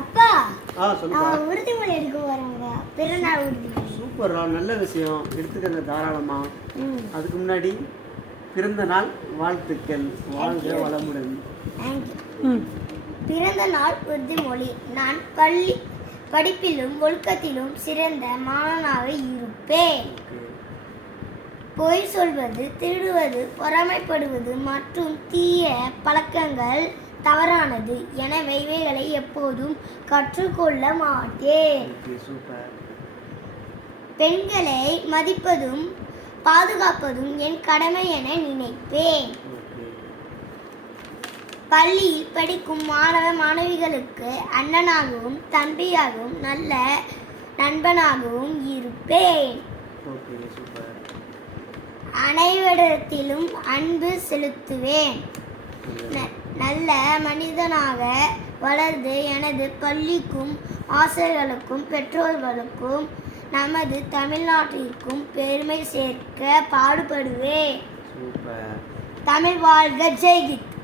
அப்பா சொல்லுப்பா. உறுதிமொழி எடுக்க வராங்க. பிறநாள் உறுதிமொழி. சூப்பர்ரா, நல்ல விஷயம். எடுத்துக்கிறத தாராளமா. அதுக்கு முன்னாடி பிறந்த நாள் வாழ்த்துக்கள். வாழ்க வளமுடன். பிறந்த நாள் உறுதிமொழி. நான் படிப்பிலும் ஒழுக்கத்திலும் சிறந்த மாணவனாக இருப்பேன். பொய் சொல்வது, திருடுவது, பொறாமைப்படுவது மற்றும் தீய பழக்கங்கள் தவறானது. எனவே இவைகளை எப்போதும் கற்றுக்கொள்ள மாட்டேன். பெண்களை மதிப்பதும் பாதுகாப்பதும் என் கடமை என நினைப்பேன். பள்ளியில் படிக்கும் மாணவ மாணவிகளுக்கு அண்ணனாகவும் தம்பியாகவும் நல்ல நண்பனாகவும் இருப்பேன். அனைவரிடத்திலும் அன்பு செலுத்துவேன். நல்ல மனிதனாக வளர்ந்து எனது பள்ளிக்கும் ஆசிரியர்களுக்கும் பெற்றோர்களுக்கும் நமது தமிழ்நாட்டிற்கும் பெருமை சேர்க்க பாடுபடுவேன். தமிழ் வாழ்க. ஜெய்ஹிந்த்.